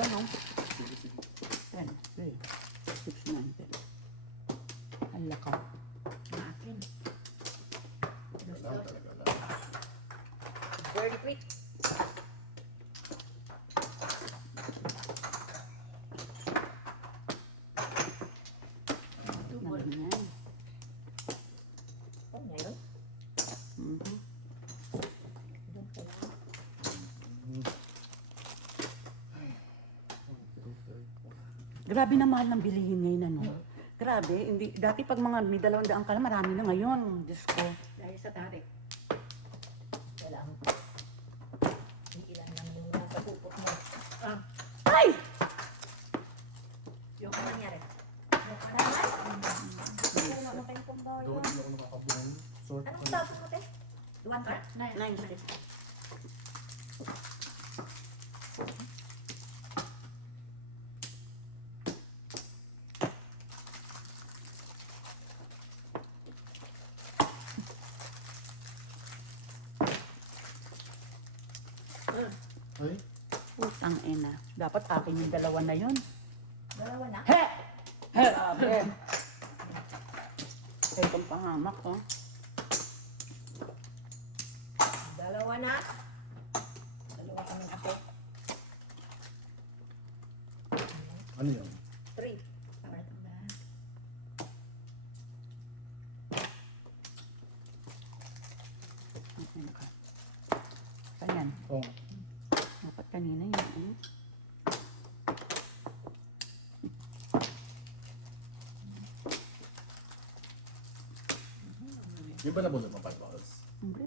talaga, no? Sige, sige. 10, 3, 6, 9, 10. Ang laka. Maakin. Lang talaga lang. Very quick. Naman yan. Oh, ngayon. Mhm. Doon ka lang. Grabe na mahal ng bilihin ngayon, ano? Grabe, hindi, dati pag mga may 200 ka na, marami na ngayon. Diyos ko. Dahil sa tarik. Kailangan. Ilan lang yung nasa pupot mo. Ah, Ay! yung ka nangyari. Yung ka nangyari. Ano kayo kumbawa Doon yun? hindi ako nakakabuhan. Sort Anong of. tapos mo, te? Duwan ka? 9, 6. Ay, Putang ina. Dapat akin yung 2 na yun. Dalawa na? He! He! Grabe. Kaya itong pangamak, oh. Dalawa na? Dalawa kami ako. ano yan? 3. Tama na. Okay, naka. Saan yan? Oh, Dapat kanina yun, eh. di ba nabunod mo 5 balls? Hindi.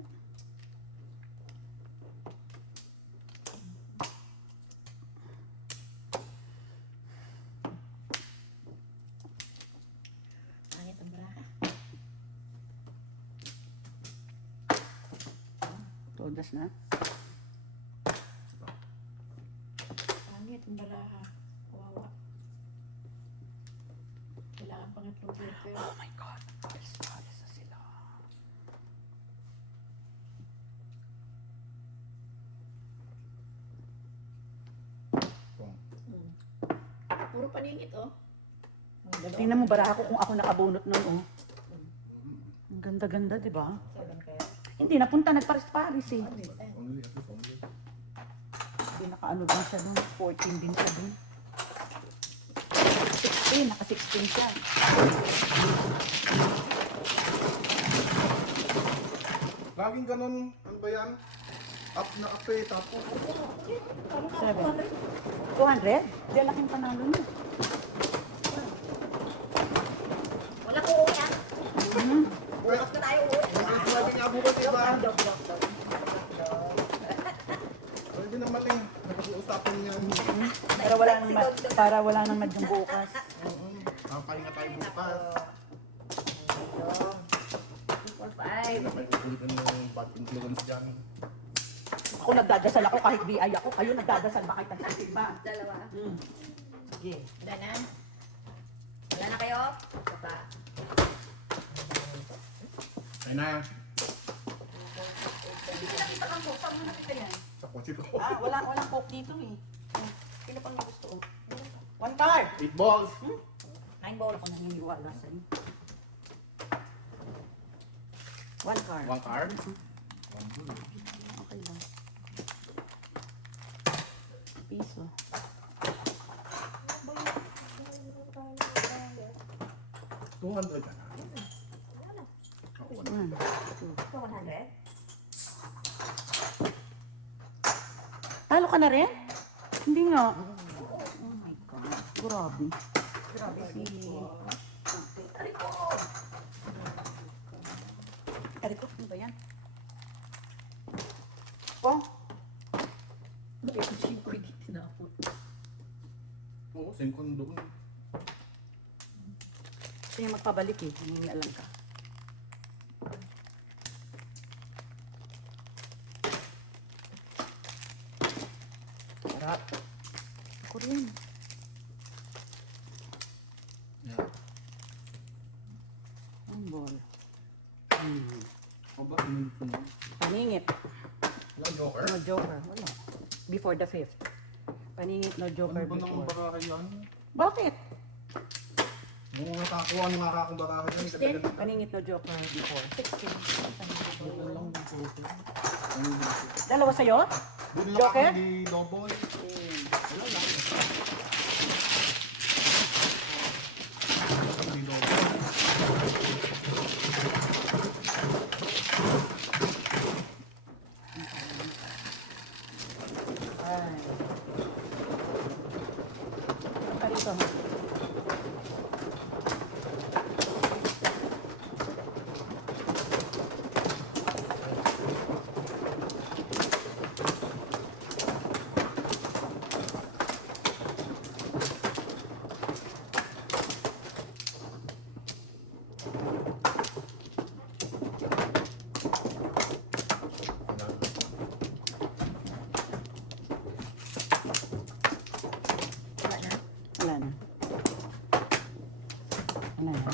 Pangit ang baraha. Todas na. Pangit ang baraha. Kawawa. Kailangan pangatlong paper. Oh my God. Alis na sila. Oh. Puro paningit, oh. Tingnan mo bara ako kung ako nakabunot nun, oh. Ang ganda-ganda, di ba? 7 kaya. Hindi, napunta, nagparis-paris, eh. Only, at least only. Hindi, naka-ano din siya dun. 14 din siya dun. 16, naka-16 siya. Laging ganun, ano ba yan? Up na up eh, tapos. 7. 200? Di, laking panalo niya. Wala ko yan. Mhm. Bukas na tayo uwi. Ang natin nga bukas, diba? Dog. Pwede naman eh, nakapag-uusapan niyan. Para wala nang madyong bukas. Oo, papahinga tayo bukas. 4-5. May ulitin yung bad influence dyan. Ako nagdadasal ako kahit BI ako. Kayo nagdadasal ba kahit nagsisid ba? Dalawa. Sige. Wala na. Wala na kayo? Baba. Ayun na, Hindi nakita kang coke. Saan mo nakita yan? sa kotse ko. Walang coke dito eh. Sino pang gusto ko? 1 card! 8 balls! 9 balls. Ako naniniwala sa'yo. 1 card. 1 card. Okay lang. Piso. $200 ka na. Ako, 1, 2. Ito 100? Talo ka na rin? Hindi nga. Oh my God. Grabe. Grabe si... Ariko! Ariko, ano ba yan? Oh, Bakit ko hindi tinapot? Oo, 5 doon. ito yung magpabalik eh. Nangingialam ka. Sarap. Ako rin. Yeah. Ang ball. Ako ba, minute na? Paningit. Wala, joker. No joker. Wala. Before the 5th. Paningit no Ano joker ba ng before. barahe yan? Bakit? Yung mga nakakuha ng akakong barahe yan. Sixteen? Ganda-ganda. Paningit no joker before. 16. Ito lang. Dalawa sa'yo? Bili na Joker? ako ni Doboy. Wala lang. Ni Doboy. Ay. Ang rito. Wala na. Wala na. Wala na. Wala na.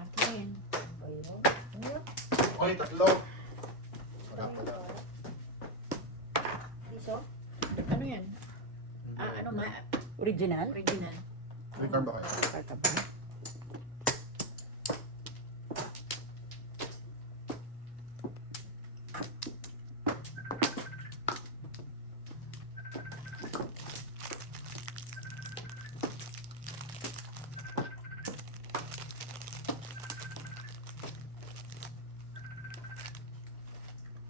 Akin. Oy, tatlo. Wala pala. Piso? Ano yan? Ano ma? Original? Original. May car ba kayo? Karta ba?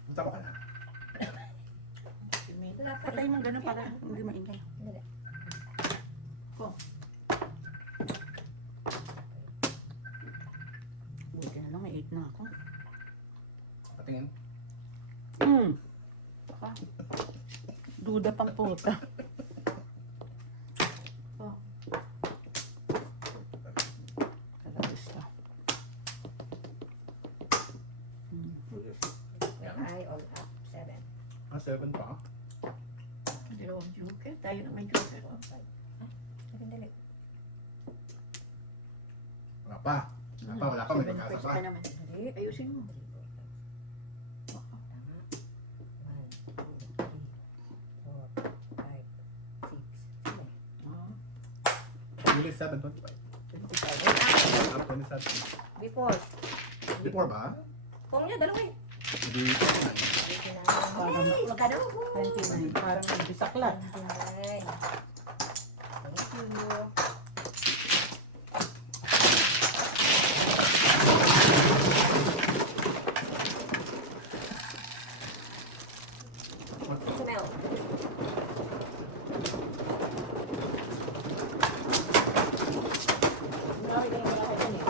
Punta ba ka na? Wala pa Patay rin. mo gano'n para hindi maingay. Dali. Ko. Buti na lang, may 8 na ako. Patingin. Baka. Duda pang puta. Oh. Kalabis ka. Ay, all up. 7. Ah, 7 pa. Dalawang joker. Tayo na may joker. Oh, 5. Dali. Wala pa. Wala pa, wala pa. May 7 pagkasa first pa. pa naman. Hindi. Ayusin mo. Tama. 1, 2, 3, 4, 5, 6, 7. Ulit 7, 25. Ah, 27. Before. Before ba? Kung niya, dalawa eh. Hindi. Parang Magkano? 29. Parang bisaklat. 29. Thank you. Smell. Marami kayong malaki dyan eh.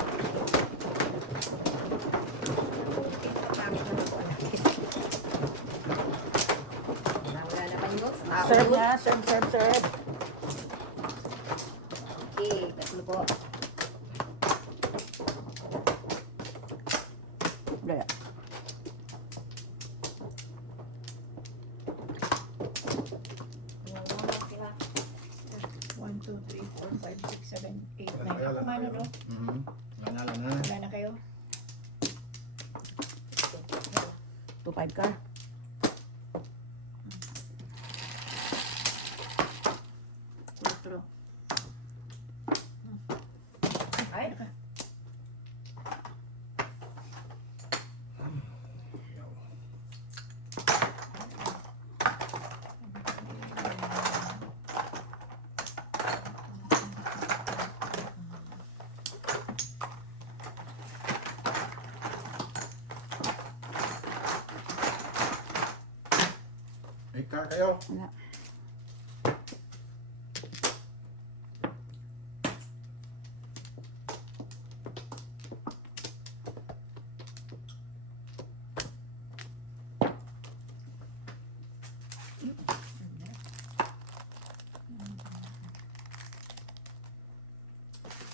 Pangit na ako, anak. Wala naman yun. Serve na. Serve, serve, serve. Okay, tatlo po. Gaya. Sila. 1, 2, 3, 4, 5, 6, 7, 8, Wala na 9. kayo, Ako wala mano, na no? kayo. Mhm. Wala na. Wala na kayo? 2-5 ka. Quatro. Ay, May car kayo. Wala.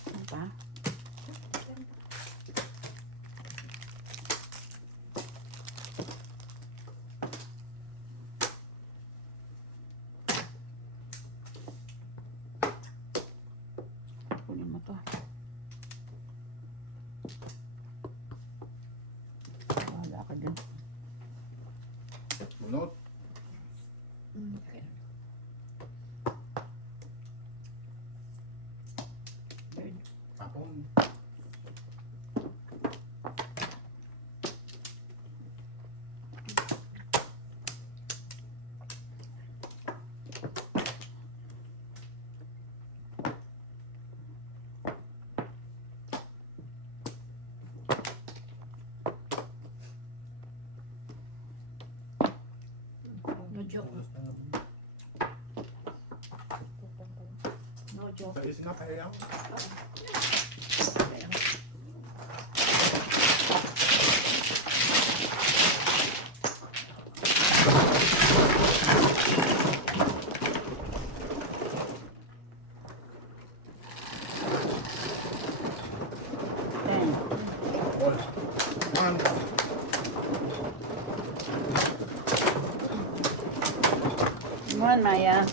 Ano pa? Kunin mo to. Wala ka din. Bunot. Okay. Third. Tapon. No joke. No joke. Sa ising nga, kaya yan. Ten. All. One. Come on, Maya.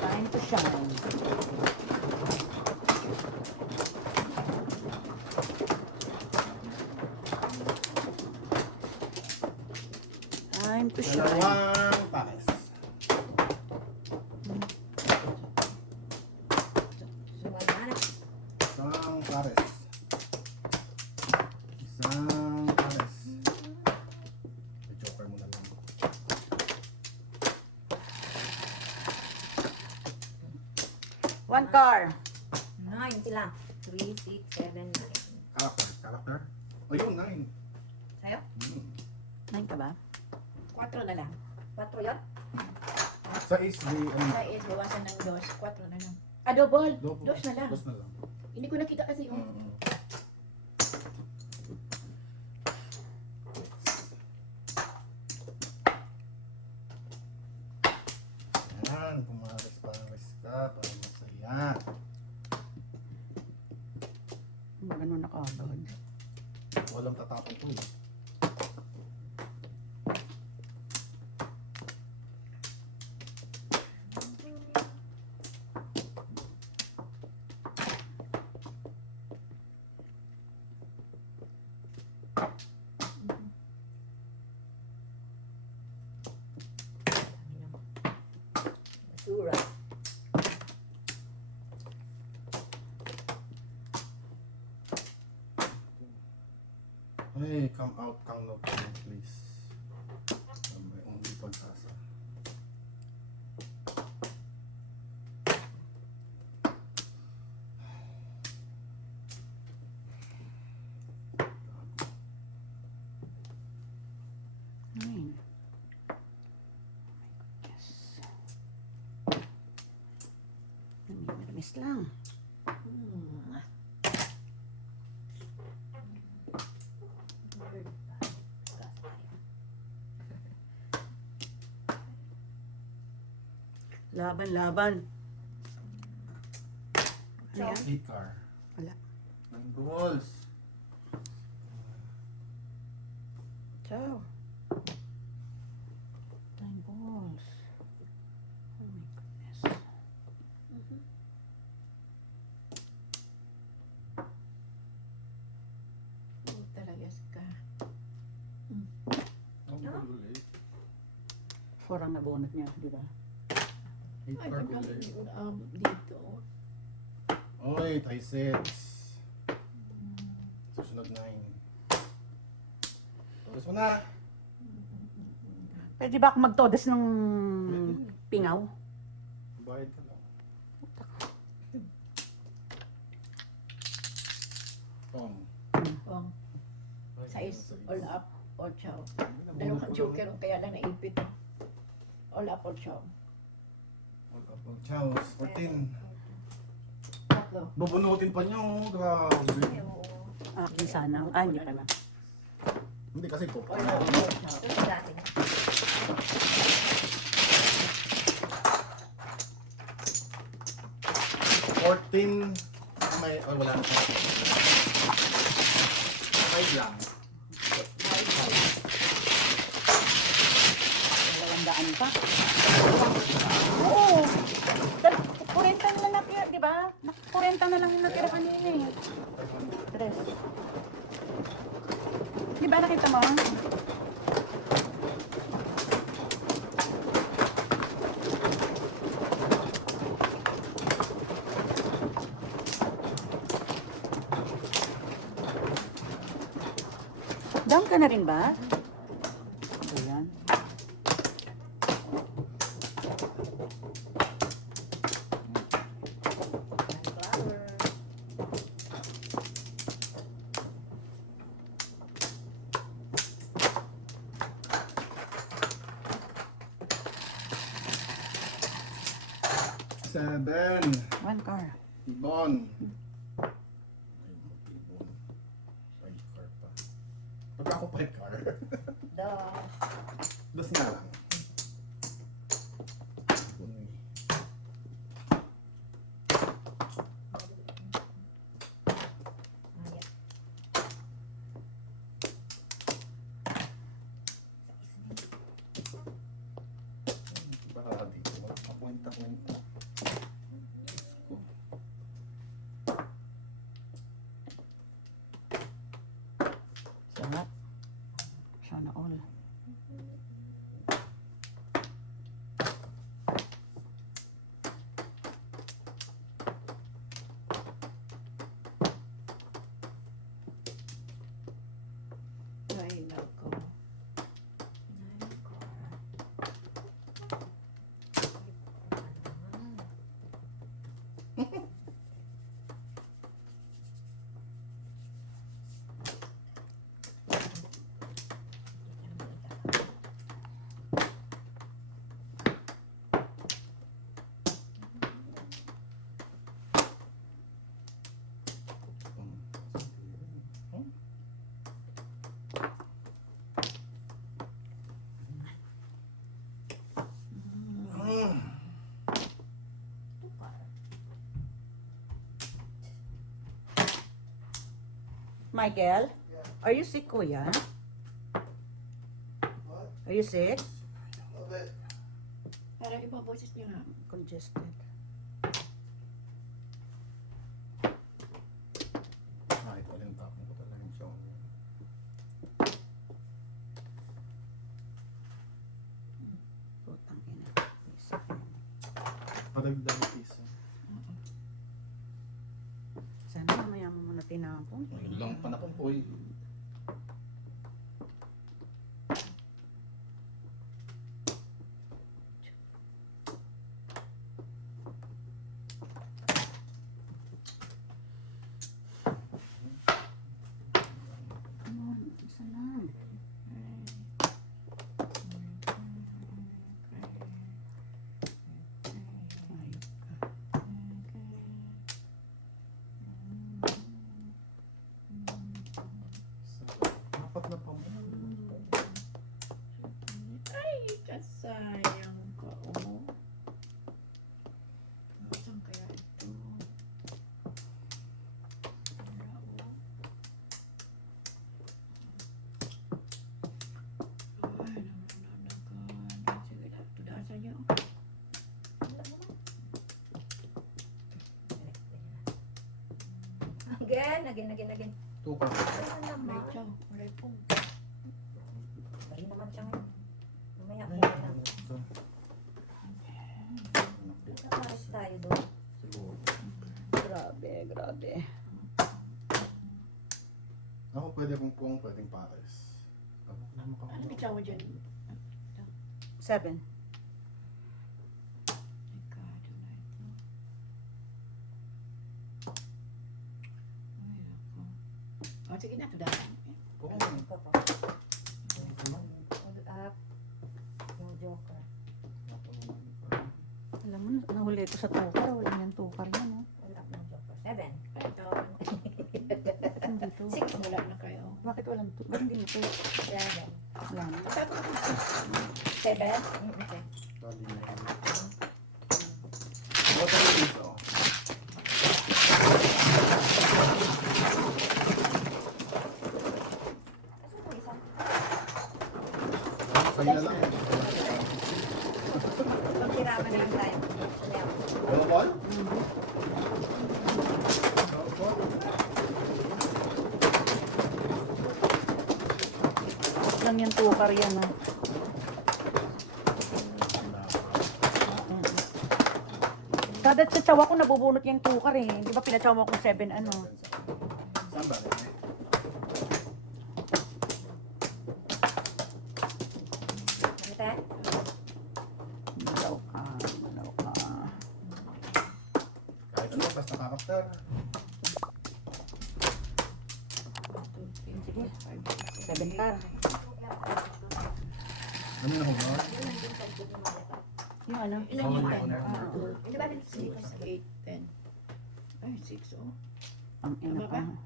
Time to shine. Time to shine. Dalawang pares. Sumali na. Isang pares. Isang pares. I-joker mo na lang. One car. 9 sila. 3, 6, 7, 9. Character. O yun, 9. Sa'yo? Nine ka ba? 4 na lang. 4 yun? Sa is the... Sa is, bawasan ng dos. 4 na lang. Ah, double. Double. Dos na lang. Dos na lang. Hindi ko nakita kasi yung... Yan, pumares-pares ka para masaya. Ganun na kaagad. Walang tatapon to eh. Sura. Hey, come out, Kang Log, please. May only pag-asa. Nine. Yes. Matamis lang. Laban, laban. Ano yan? 8 car. Wala. 9 balls. Ciao. Nine balls. Oh my goodness. Talagas ka. Ang ball ulit. Four ang nabunot niya, di ba? 8 Ay, car tagal. ulit. Dito. Oy, tie sets. Susunod 9. Gusto mo na. Pwede ba ako magtodas ng pingaw? Bayad ka lang. Tom. Oh, size, all up, all chow. Nabunot Dalawang ko joker, lang. kaya lang naipit. All up, all chow. All up, all chows. 14. Tatlo. Bubunutin pa niya, oh. Grabe. Akin sana. Ah, hindi pala. Hindi kasi ko. All up, all chow. Ito yung dati. $14. May, oh, wala na. 5 lang. 200 pa. Oo. 40 na lang natira, di ba? 40 na lang yung natira kanina eh. Tres. nakita mo? Down ka na rin ba? Ayan. Flower. Seven. One car. Ibon. Sidecar pa. Pagka ako 5 car. Dos. Das nga lang. Ayan. Baka dito. Pakwenta-kwenta. Sarap. Sana all. Ay, nako. Michael, are you sick, kuya? Are you sick? Parang ibang boses niyo nga. Congested. Kahit alin tapon ko talaga yung show. Putang ina. Isa. Padagdag piso. Sana mamaya mo muna tinapon. Ayun lang pa na po po eh. Come on, isa lang. Ayok ka. Apat na pa mo. Ay, kasayang ko. Oh. Saan kaya ito? Wala, oh. Ay, namamanagan. Sige na, tudasan niyo. Again. Tuka. Ano naman? Medyo, wala pong. Bari naman siya ngayon. Mamaya, kaya na. Nakapares tayo doon. Siguro. Grabe, grabe. Ako pwede kong puwang, pwedeng pares. Ako na Ano makakawala. bitaw mo dyan? 7. Dekado na ito. Ay, ako. O, sige na, tudasan. Oo. Ito po. Hold up. Yung joker. Alam mo, nahuli ito sa tukar. Wala niyang tukar yan, oh. Hold up ng joker. 7. Ito. Hindi to. Six. Wala na kayo. Bakit walang tukar? Ba't hindi nito? 7. Wala na. Sabi ko, 7? Okay. Dali na yun. What are these, oh? Kaso po isa. Sa'yo na lang. Pagkiraman na lang tayo. Sabi ako. Hello, Paul? Hello, Paul? lang yung tukar yan, oh. Kada sa tsawa ko nabubunot yung tukar eh. Di ba pinatsawa ko 7 ano? Saan ba? Ano tayo? Malaw ka, malaw ka. Kahit ano, basta nakakaptar. Sige, 7 car. Ano na ho ba? Yung ano? Ilan yung ano? Hindi ba 6, 8, 10. Ay, 6 oh. Ang ina Tama pa. ba?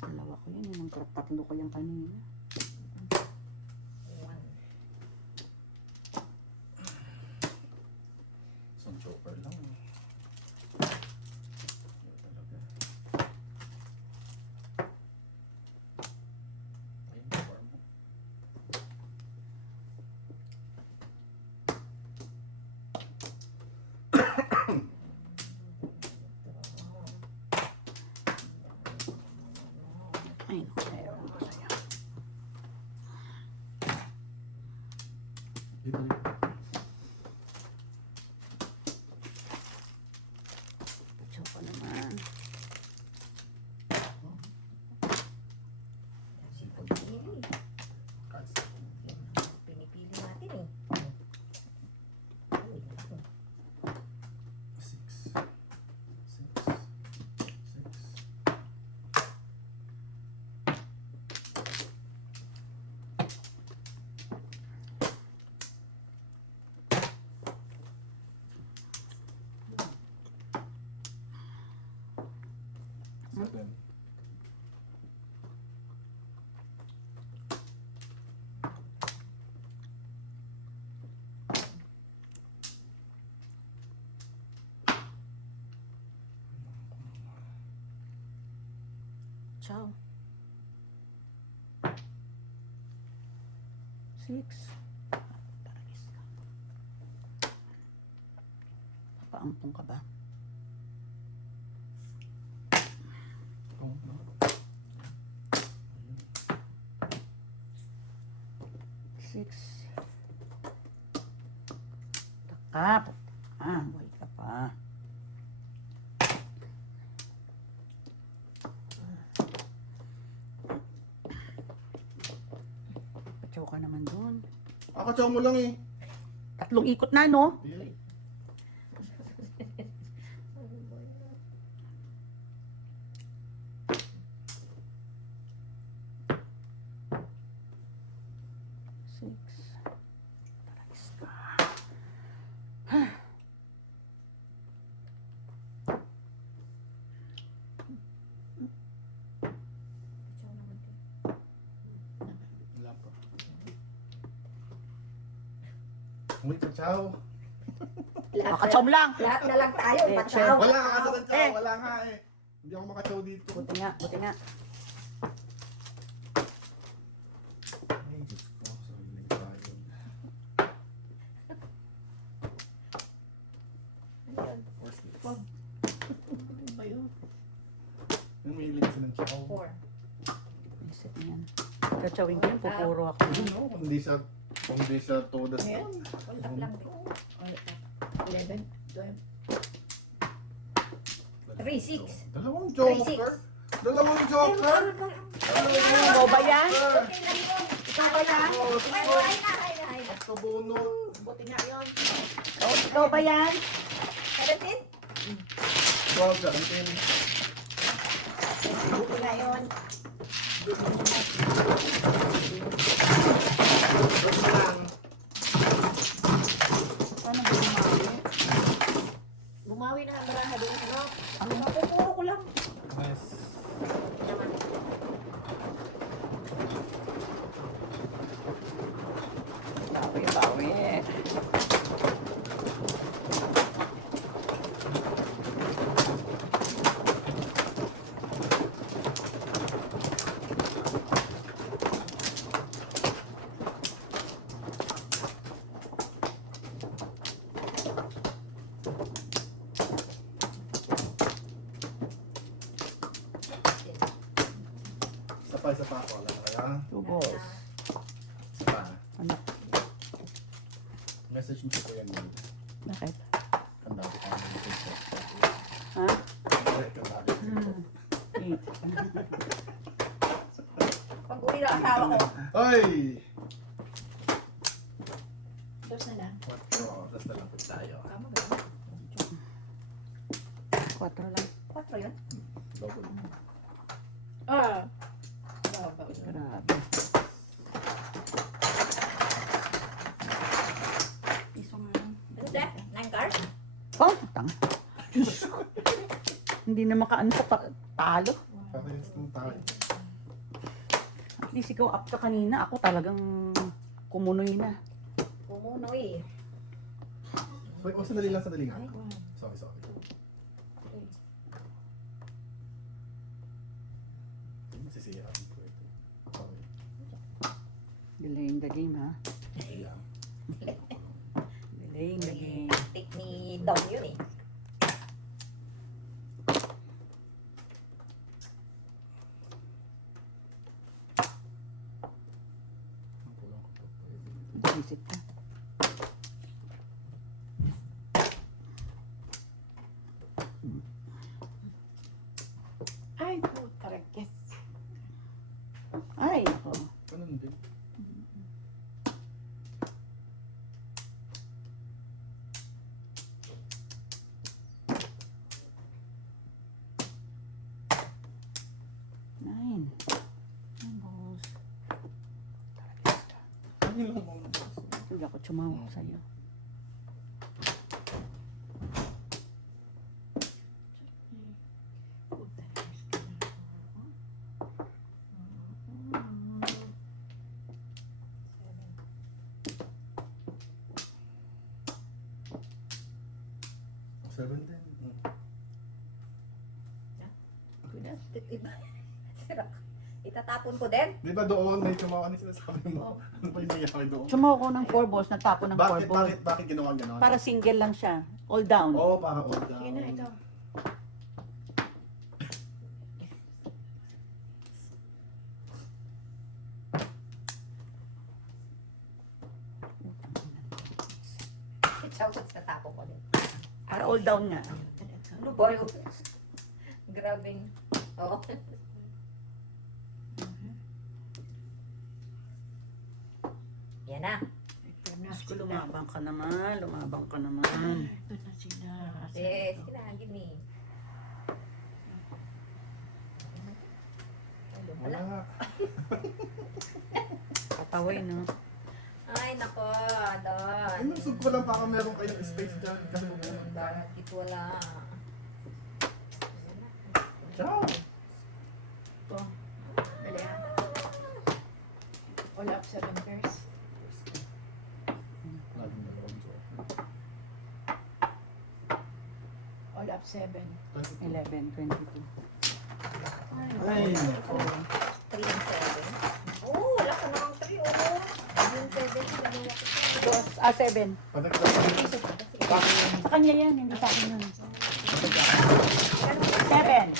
Dalawa ko yun, yung tatlo ko yung kanina. Isang joker lang. Yun talaga. Ayun, joker mo. Ay, no, meron ko sa'yo. Dito, dito. Putso ko naman. Pinipili. Kahit Pinipili natin eh. Six. Seven. Ciao. 6. Taragis ka. Papaampong ka ba? Oh, no. 6. Takap. Ah, buhay ka pa. Patsaw ka naman doon. Kakatsaw mo lang eh. 3 ikot na, no? Yay. Six. Taragis ka. Wala pa. Uy, katsaw. Makatsaw mo lang. Lahat na lang tayo. Eh, Patsaw. Wala nga sa katsaw. Eh. Wala nga eh. Hindi ako makatsaw dito. Buti nga, buti nga. Ay, Diyos ko. Sariling tayo. Force lips. Ano ba yun? Yung may lips ng tsaw. 4. Isip niyan. Katsawin ko yun, pupuro ako. Yun, no? Kung di siya todas Ayan. lang. Wala lang din. 11, 12. 3, 6. Dalawang joker. Dalawang joker. Ikaw ba yan? Okay lang yun. Ikaw ba yan? Oh, Ay, ay, ay. at kabono. Buti nga yun. Ikaw ba yan? 17? 12, 17. Buti nga yun. Paano ba bumawi? Bumawi na ang baraha doon. Ano? Ano? Pupuro ko lang. Yes. Naman. Bawi, bawi. Emil. Bakit? Ang dami ka naman yung set. Ha? Correct, ang dami. Eight. Pag uwi ng asawa ko, Oy! Tapos na lang. 4 oras na lang po tayo. tama ba? 4 lang. 4 yun? Double. Ah! Babaw. Grabe. Iso nga lang. Ano dyan? 9 cards? Oh, tanga. Hindi na makaano sa talo. Parehas ng tayo. At least ikaw up ka kanina. Ako talagang kumunoy na. Pumunoy. Wait, sandali lang, sandali nga. Sorry, sorry. Masisiyaan ko ito. Sorry. Delaying the game, ha? Ayan. Delaying the game. Tactic ni Dom yun eh. Ang kulang ko pa pwede. Isip ka. Ay, puta yes. Ay, ako. Ganun din. Nine. Nine balls. Ano lang mga boss? Hindi ako tumawag sa'yo. Puta yes. 7 din. Kudas. Iba. Sira. Itatapon ko din. Di ba doon may tumawa ni sinasabi mo? Ano pa yung nangyari doon? Tumawa ko ng 4 balls, natapo ng 4 Bakit, balls. bakit ginawa gano'n? Para single lang siya. All down. Oo, para all down. Sige na, ito. Chowds na tapon ko din. Para all down nga. Ano ba yun? Grabing. Oo. Yan na. Ito na Diyos ko, sila. lumabang ka naman. Lumabang ka naman. Ito na sila. Yes, sige na, give me. Wala. Wala. Kataway, no? Ay, nako, doon. Ay, nusog ko lang baka meron kayong space dyan. Kasi Bakit wala? ciao! Ito. Dali ah. All up 7 pairs. Laging dalawang draw. All up 7. 11, 22. Ay, nako. 3 and 7. Oh, wala ko namang 3, oh. 3 and 7, ginawa ko siya. 7. Padagdag. Sa kanya yan, hindi sa akin yun. 7. Grabe.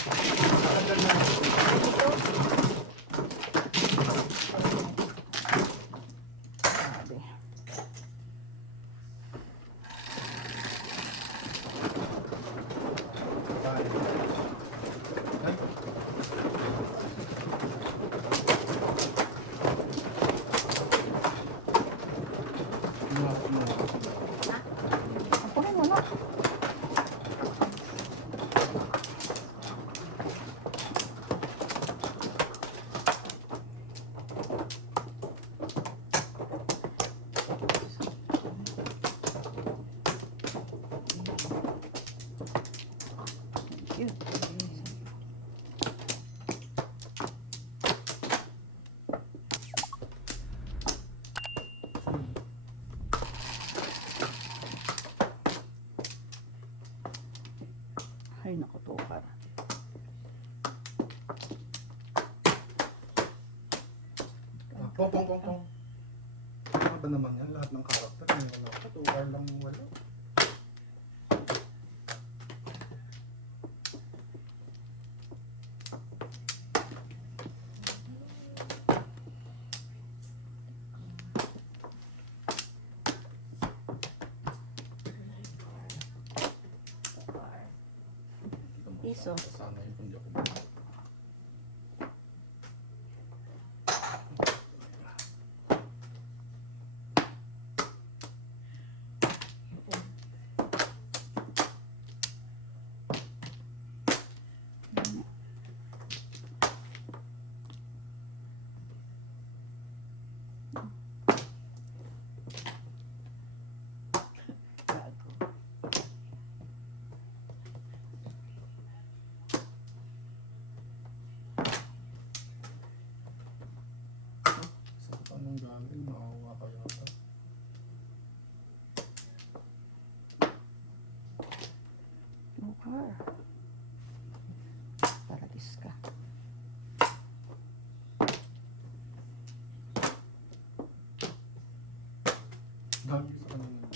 Ako rin, wala. Thank you. Ay, naku, tukar. Pong, pong, pong, pong. Ano ba naman yan? Lahat ng karakter. May wala ka. 2R lang wala. Piso. Sana yun kung di ako bumalik. Gago. Sa anong galing, makakuha ka yata. Okay. Paradis ka. Dami sa kanila.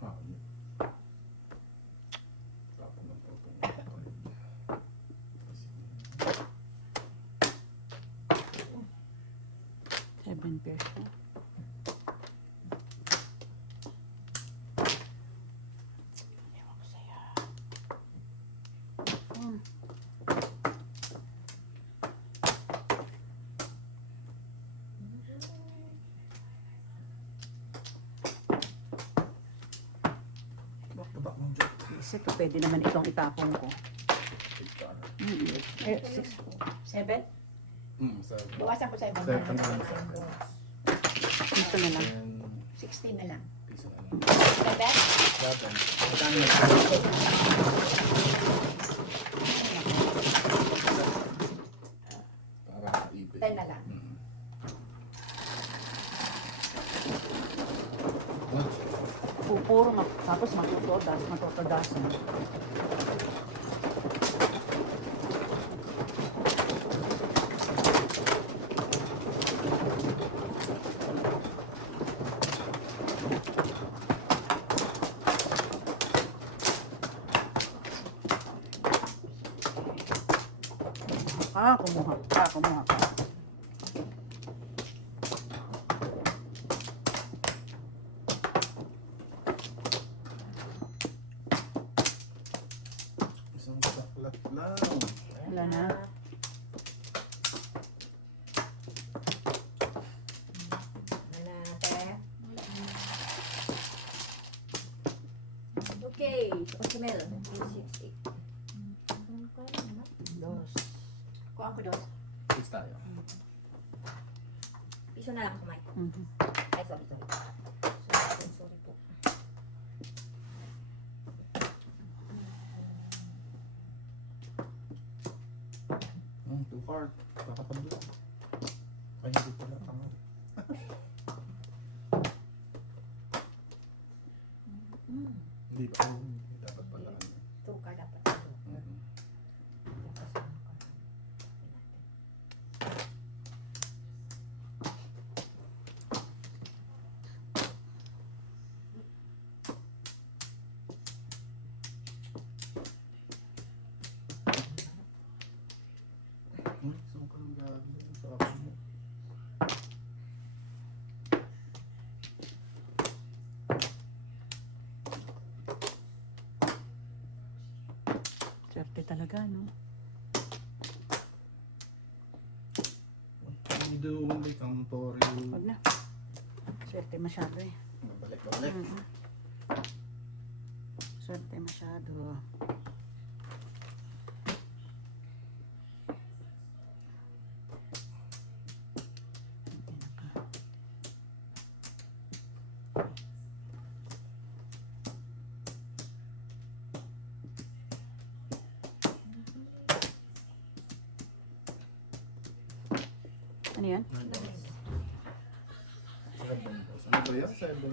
Ah, yun. Tapos na po itong card. Seven peso. Ewan ko sa'yo. Hmm. Back to back ng joke. Kasi ito, pwede naman itong itapong ko. Big card. Eh, six. 7? Seven. Bawasan ko sa ibang Seven. Gusto na lang. And 16 na lang. piso na lang. 7? Seven. Magkano na? Para kaibig. 10 na lang. Pupuro, tapos matutodasan. Kumuha ka. Isang saklat lang. Wala na. Okay, Osimel. 268. Dos. Kuha ko dos. Please tayo. Piso na lang kumain. Mhm. Ay, sorry. Sorry po. Two card. Kakapagla. Ay, hindi pala. Tama. Hindi ba? Hindi dapat pala. Ano. 2 ka dapat. Mhm. Saan ka lang galing? Sa ako mo. Swerte talaga, no? Hindi doon may kantori. Huwag na. Swerte masyado eh. Balik. Mhm. Swerte masyado. Ano yan? $9. 7 pesos. Ano ba yan? 7.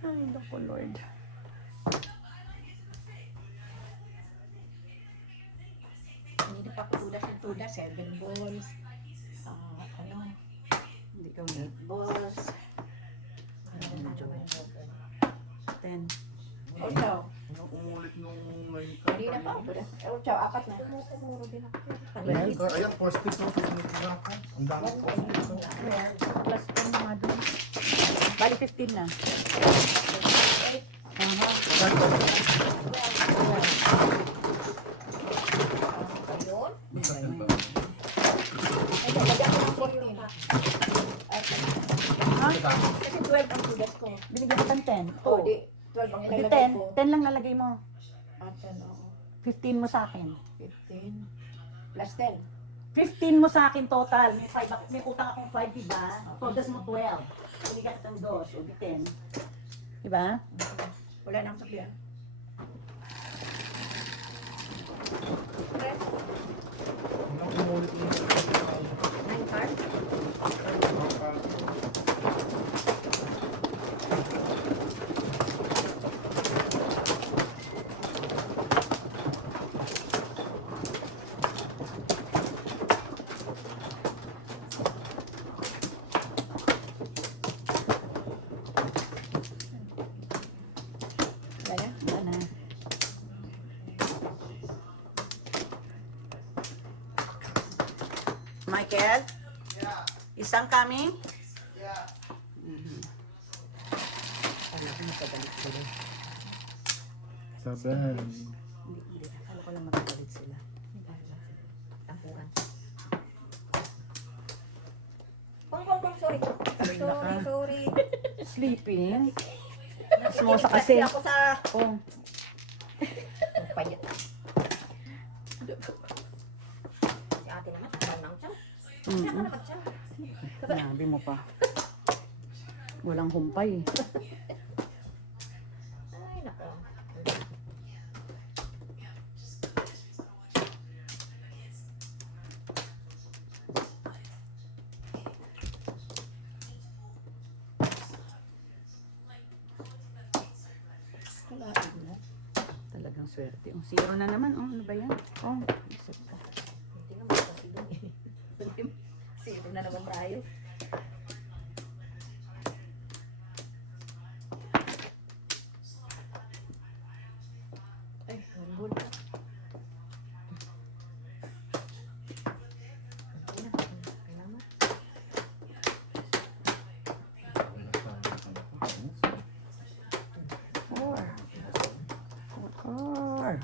Ay, naku Lord. Hindi pa ako tudas, 7 balls. Hindi ka ulit. 8 balls. Ten. Ikaw. Ano umuli ulit nung ngayon. Kanina pa. Oh, ciao, apat na. Tumuturo din ako. Ngayon ka, ayan, postage ako. Susunod na ako. Ang dami postage ako. Plus 10 na nga doon. Bali 15 na. Aha. Ayun. Minsan ba? Ay, lagyan ko ng 14. Ha? Kasi 12 ang tugas ko. Binigyan kita ng 10. Oo, di. 12 ang Hindi ilalagay 10. ko. 10 lang lalagay mo. Atan, oo. 15 mo sa akin. 15. Plus 10. 15 mo sa akin total. May, 5, may utang akong 5, diba? Todas mo 12. Binigyan kita ng 2. O di 10. Diba? Wala na akong sakyan. Press. Ang umulit yung 9 cards. Wala na. Wala na. Michael? Isang coming? Ano ko magkabalik sila. 7. Hindi. Akala ko lang magagalit sila. Tampuran. Pong, sorry. Sorry. Sleeping? Smosa kasi. Ako sa... Oh. Payat. Si ate naman, tagal ng tiyan. Wala ka naman tiyan. Sinabi mo pa. Walang humpay. Ay, nako. Talagang swerte. Oh, zero na naman. Oh, ano ba yan? Oh, isip ko. Hindi naman kasi dun eh. Sino na naman tayo. Ay, nandun. Kailangan. Four. Four.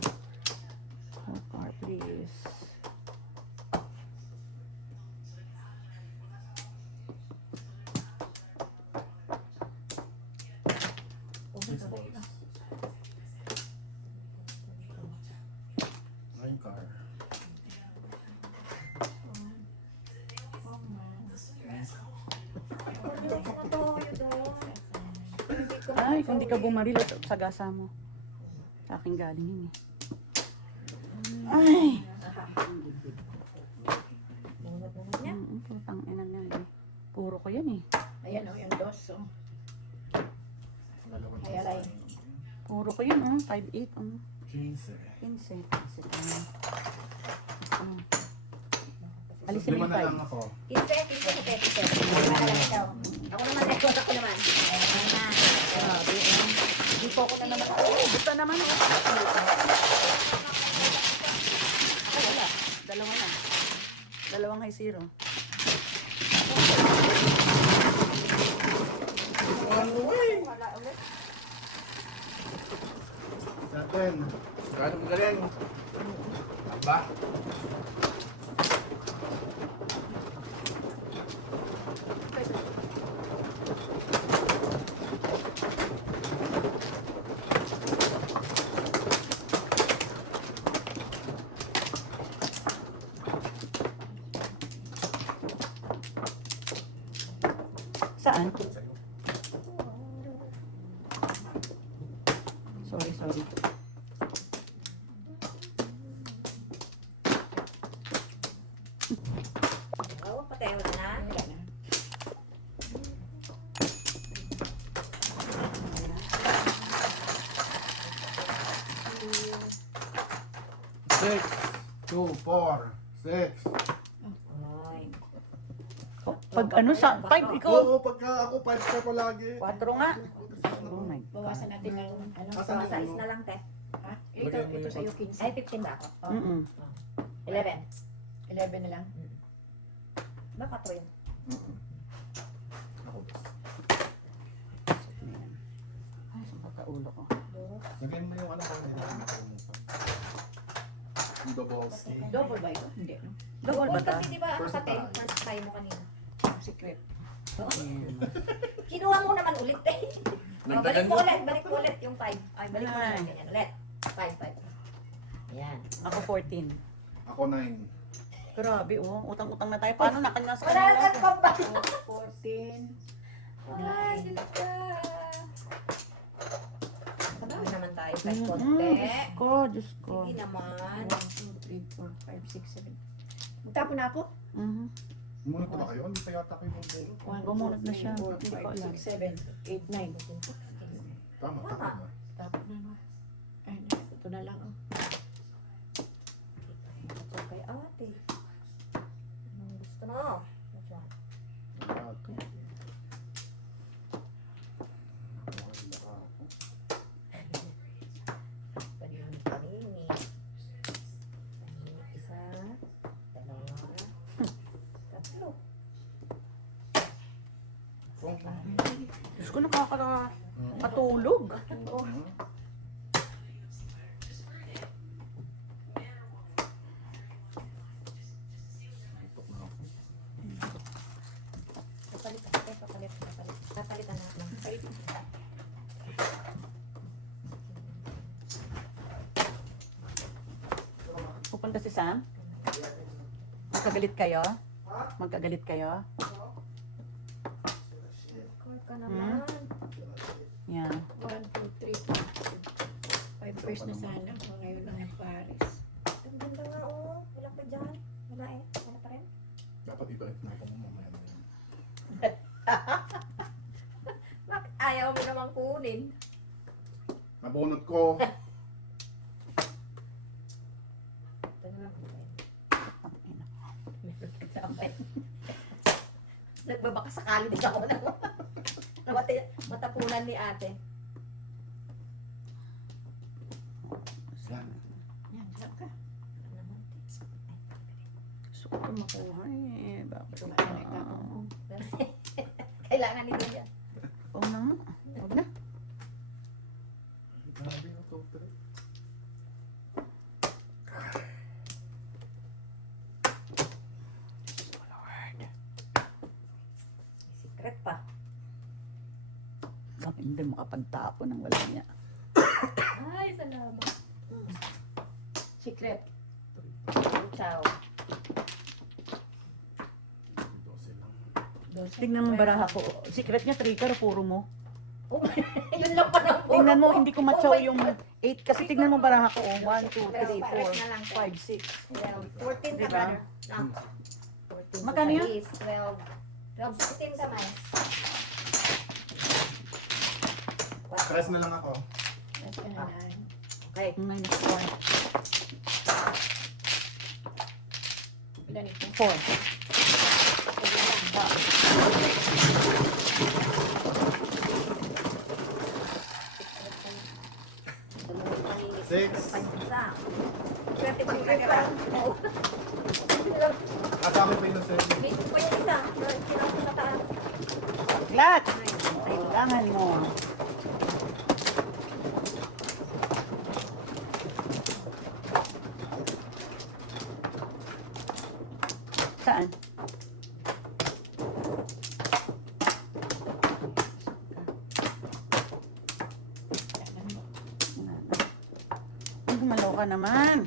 Four, please. Nine car. Ay, kung di ka bumaril, sagasa mo. Sa akin galing yun eh. Ay! Putang ina niyan eh. Puro ko yan eh. Ayan o, yung dos. Oh. Ay, aray. Puro ko yun oh. 5-8 oh. 15. 15. Alisin mo Lima yung na 5. lang ako. 15 sa 30. Ako naman, record ako naman. Ayan na. Grabe oh. Di po ako na naman. Oh, buta naman oh. Ako wala. Dalawa na. Dalawang high zero. Wala ulit. 7. Kano mo galing? Aba? Saan? Sorry. Oo, patay mo na. Wala na. Six. 2, 4, 6. Ay. Pag ano sa 5 ikaw. Oo, pagka ako 5 ka palagi. 4 nga. Oh my God. Bawasan natin ng ano, Asan yung size ulo? na lang, te. ka? Ito, Lagyan mo ito yung- sa'yo 15. Ay, 15 ba ako? Oh. Mm-mm. 11. 11 na lang. Baka 4 yun. Ako, boss. Ay, sa ulo ko. Lagyan mo yung ano ko. Yung Dobolski. Double ba ito? Hindi, no? Double ba ta? Kasi di ba ano First sa te? try. First try mo kanina. Secret. Ayan. Kinuha mo naman ulit eh. Oh, balik Nagdagan mo mo. ulit, balik mo ulit yung 5. Ay, balik mo Ay. ulit. Ganyan ulit. 5, 5. Ayan. Ako 14. Ako 9. Grabe, oh. Utang-utang na tayo. Paano na kanya sa Wala kanila? ka pa ba? 14. Ay, Diyos ka. Sabahan naman tayo kahit Mm, konti. Diyos ko, Diyos ko. Hindi naman. 1, 2, 3, 4, 5, 6, 7. Magtapon na ako? Mhm. Munod na ba kayo? Hindi pa yata kayo magbunod. 1, Bumunot na siya. 4, Hindi ko 5, alam. 6, 7, 8, 9. Tama, Tama. tama na. Tapos na, no? Ay, ito na lang. Oh. Ito kay ate. Anong gusto mo? Which one? Panini, panini. Panini, isa, dalawa, tatlo. Diyos ko, nakakatulog. Papalit, papalit, papalit. Papalitan natin. Pupunta si Sam? Magkagalit kayo? Magkagalit kayo? Call ka naman. Yan. 1, 2, 3, 4, 5 first na sana. Kung ngayon lang ang Paris. Ang ganda nga oh. Wala pa dyan. Wala eh. Wala pa rin. Dapat iba-ibig na ako mamaya na yun. Bakit ayaw mo naman kunin? Nabunot ko. Ito na lang. Meron ka sa akin. Nagbabaka sakali din ako na matapunan ni ate. Yan. Yan, saan ka? Ano naman? Gusto ko ito makuha eh. Bakit Ito ba? ka na ikaw. Kailangan ni Julia. Oo na nga. Huwag na. Grabe na to, pre. Secret pa. Bakit hindi makapagtapo ng wala niya? Ay, salamat. Secret. Ciao. 12 lang. Tingnan mo baraha ko. Secret niya, trigger, puro mo. Oh, yun lang pa ng puro. Tingnan mo, hindi ko matchaw Oh my yung God. 8. Kasi tingnan mo baraha ko. 1, 2, 3, Pares na lang. 4, 5, 6. 14 ka, Diba? brother. Ah, 14 Magkano yun? is 12. 12, 16 ka, Mas. Stress na lang ako. That's ka na lang. Okay. Minus 4. Ilan ito? 4. Six. Isa. Swerte pa yung kagara. Oo. Sa akin pa yung 7. May pa yung isa. Kailangan ko na taas. Lahat! Kailangan mo. Saan? Ay, gumalaw ka naman.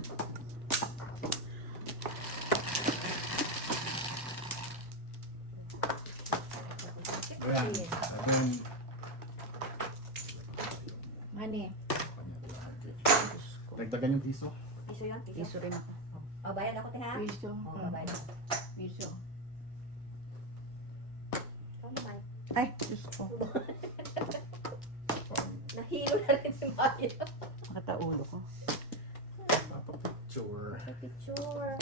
Ayan. Ayun. Mani. Dagdagan yung piso. Piso yun, piso. Iso rin ako. O, bayad ako, tiha. Piso. O, bayad ako. Piso. Ikaw naman. Ay, Diyos ko. Nahilo na rin si Maya. Makataulo ko. Picture. Picture.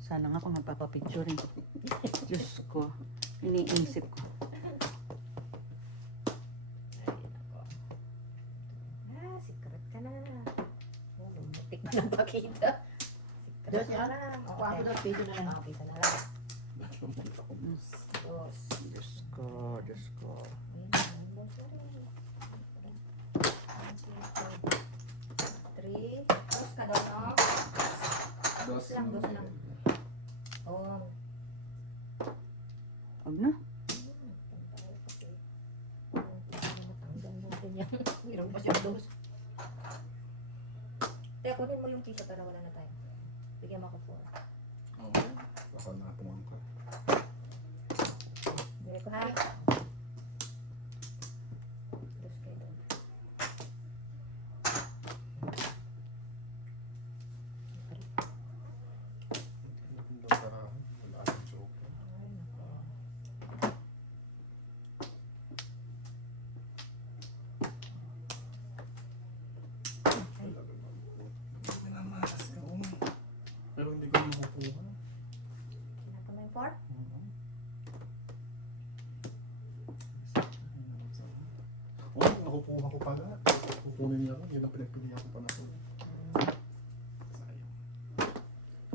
Sana nga kung magpapapicture eh. Diyos ko. Iniisip ko. Ay, nako. Ah, secret ka na. napakita. Dos yan? Ako ako dos, pito na lang. Pito na lang. Dos. Diyos ko, Diyos ko. Three. Dos ka daw, no? Dos. Dos lang. Oh. Huwag na. Meron pa siya dos. Teka, kunin mo yung piso para wala na tayo. Bigyan mo ako 4. Oo. Baka napungan ka. Bigyan ko na. Dos kayo doon. Wala akong joke. Ay, nako. Minamalas ka, pero hindi ko makukuha. Kinaka mo yung 4? Oo, nakukuha ko pala. Kukunin niya lang. Yun ang pinagpilihan ko pa na ito. Sayang.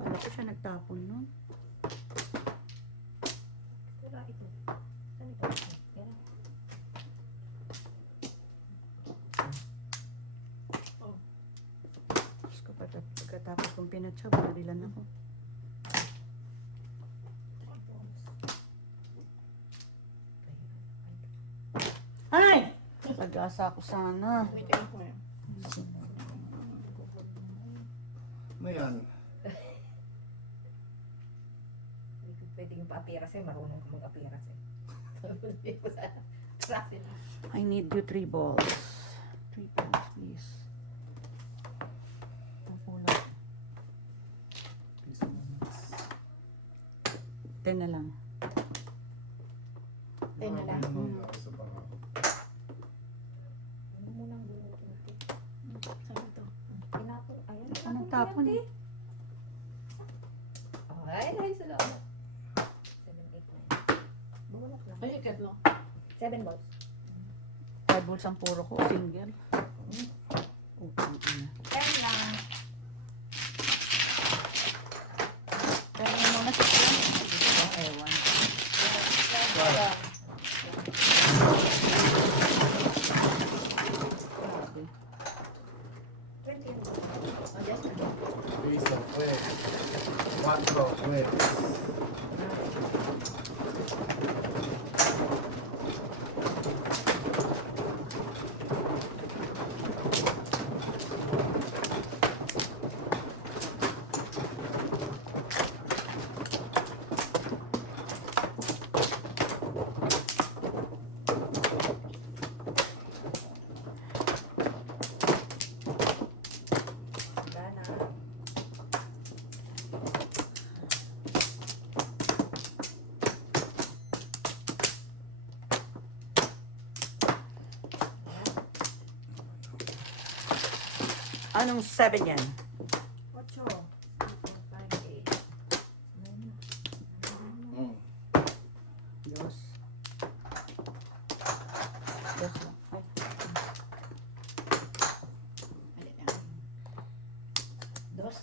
Ano ko siya nagtapon nun? Wala ito. Saan ito? Yan. Diyos ko, pagkatapos kong pinatsa, bumalilan ako. Ay! Pag-asa ko sana. Wait, ayun ko yan. Ano yan? Hindi ko pwedeng pa-appearance eh. Marunong ka mag-appearance eh. Hindi ko sana. Trust it. I need you 3 balls. 3 balls, please. Pupulot. Piso na mas. 10 na lang. 10 na lang. Ano nangyari sa bangako? Ano mo nang gulo? Saan ito? Tinapon. Ayun. Anong tapon? Ay, ay, salamat. 7, 8, 9. Bunot lang. Ay, ikat no. 7 balls. 5 balls ang puro ko. Single. Utang ina. 10 lang. Pero yung muna sa ewan. Grabe. Piso, wait. 4, wait. Anong 7 yan? 8. 5, 8. Dos. Dos lang. Ay. Alin na. Dos.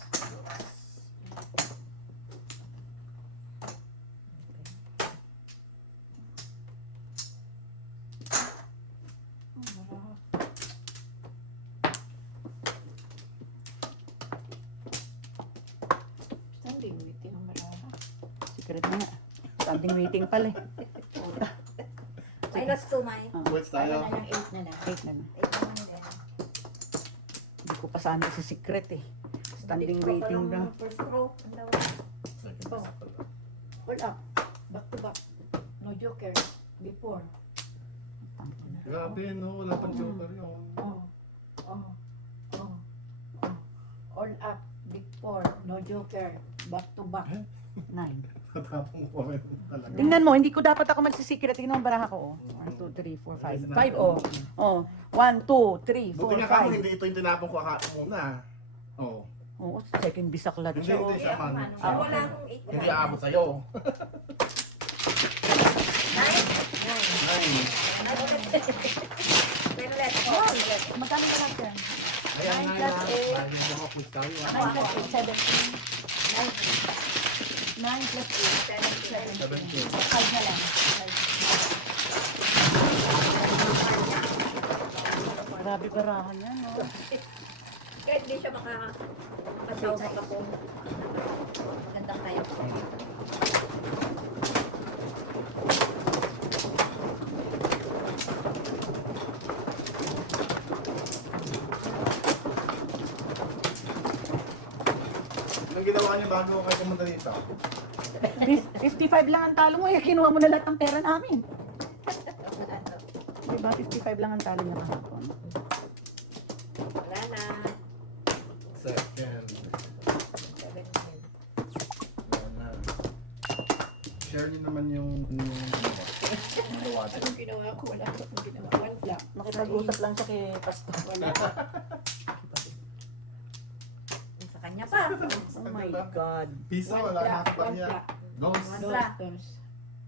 Standing waiting ang marama. Secret na nga. Standing waiting pala eh. Minus 2, May. Wait Ano tayo. na lang, 8 na lang. 8 na na. 8 naman din. Hindi ko pa sana si secret eh. Standing waiting na. First row. Ang daw. Second Oh. isa pala. Hold up. Back to back. No joker. Before. Grabe, no? Wala pang joker yun. Oh. Oh. Oh. Oh. All up. Before. No joker. Back to back. 9. Natapong ko rin talaga. Tingnan mo, hindi ko dapat ako magsisecret. Tingnan mo baraha ko. 1, 2, 3, 4, 5. 5 oh. Oh. 1, 2, 3, Buti 4, nga kamo, 5. hindi ito yung tinapong ko muna. Oo. Oo, second bisaklat Hindi, siya. hindi siya man. Ah, Wala akong 8. Hindi aabot sa'yo. 9. 9. Pero let's go. Magkano ka lang yan? Ayan, 9 9 plus 8. Lagi mo ako quiz tayo. 9 plus 8, 17. 9 plus 8, 17. 5 na lang. Grabe barahan yan, no? Kahit hindi siya makasaw sa kapong. Magandang tayo. Anong ginawa niyo bago kayo pumunta dito? 55 lang ang talo mo, eh. Kinuha mo na lahat ng pera namin. Diba, 55 lang ang talo niya kahapon. Wala na. Second. 17. Ayan na. Share niyo naman yung ginawa niyo. Anong ginawa ko? Wala akong ginawa. 1 black. Makipag-usap lang siya kay Pastor. Wala. Yung sa kanya pa. Oh my God. Piso, One wala black, na pa one niya. black. Dos. One Dos, black. dos.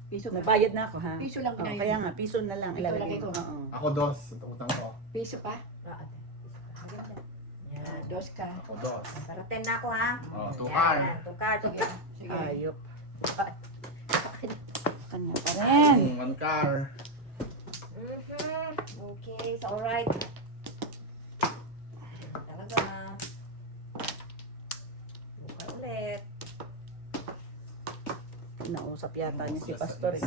Piso na. Nabayad na ako, ha? Piso lang Oh, pinayad. kaya nga, piso na lang. Ikaw Ilalagay lagay ko. ko. Oo. Ako dos. Ito utang ko. Piso pa? Ah, ate. Yan. Dos ka. Ako dos. Para 10 na ako ha. Oh, tukar. Yan, tukar. Sige. Sige. Ayop. Kanya pa rin. One car. Okay, so alright. Talaga na. Buka ulit. Nausap yata niya si Pastor. Eh.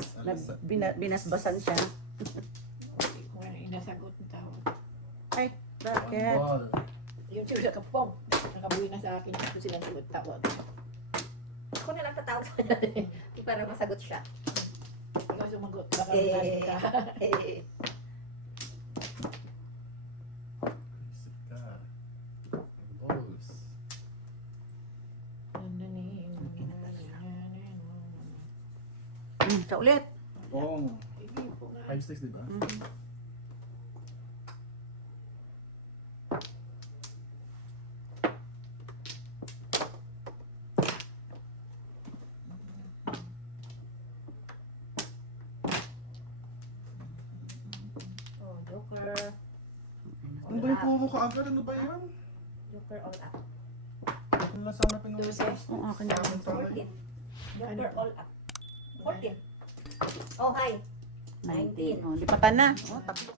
Binasbasan siya. Hindi ko nga inasagot ng tawag. Ay, One bakit? ball. Yung sila kapong. Nakabuhi na sa akin. Ito silang tawag. Ako na lang tatawag sa kanya. Para masagot siya. Ikaw sumagot. Baka Eh. magalit ka. Isip ka. Balls. Sa ulit. Pong. Hindi po nga. 5 sticks, di ba? Oh, joker. Ano ba yung puro ka agad? Ano ba yan? Joker all up. Ano lang sana pinuha? Doses. Ang akin na. Sa akin. 14. Joker all up. 14. Oh, hi. 19. Oh, lipatan na. Oh, tapos.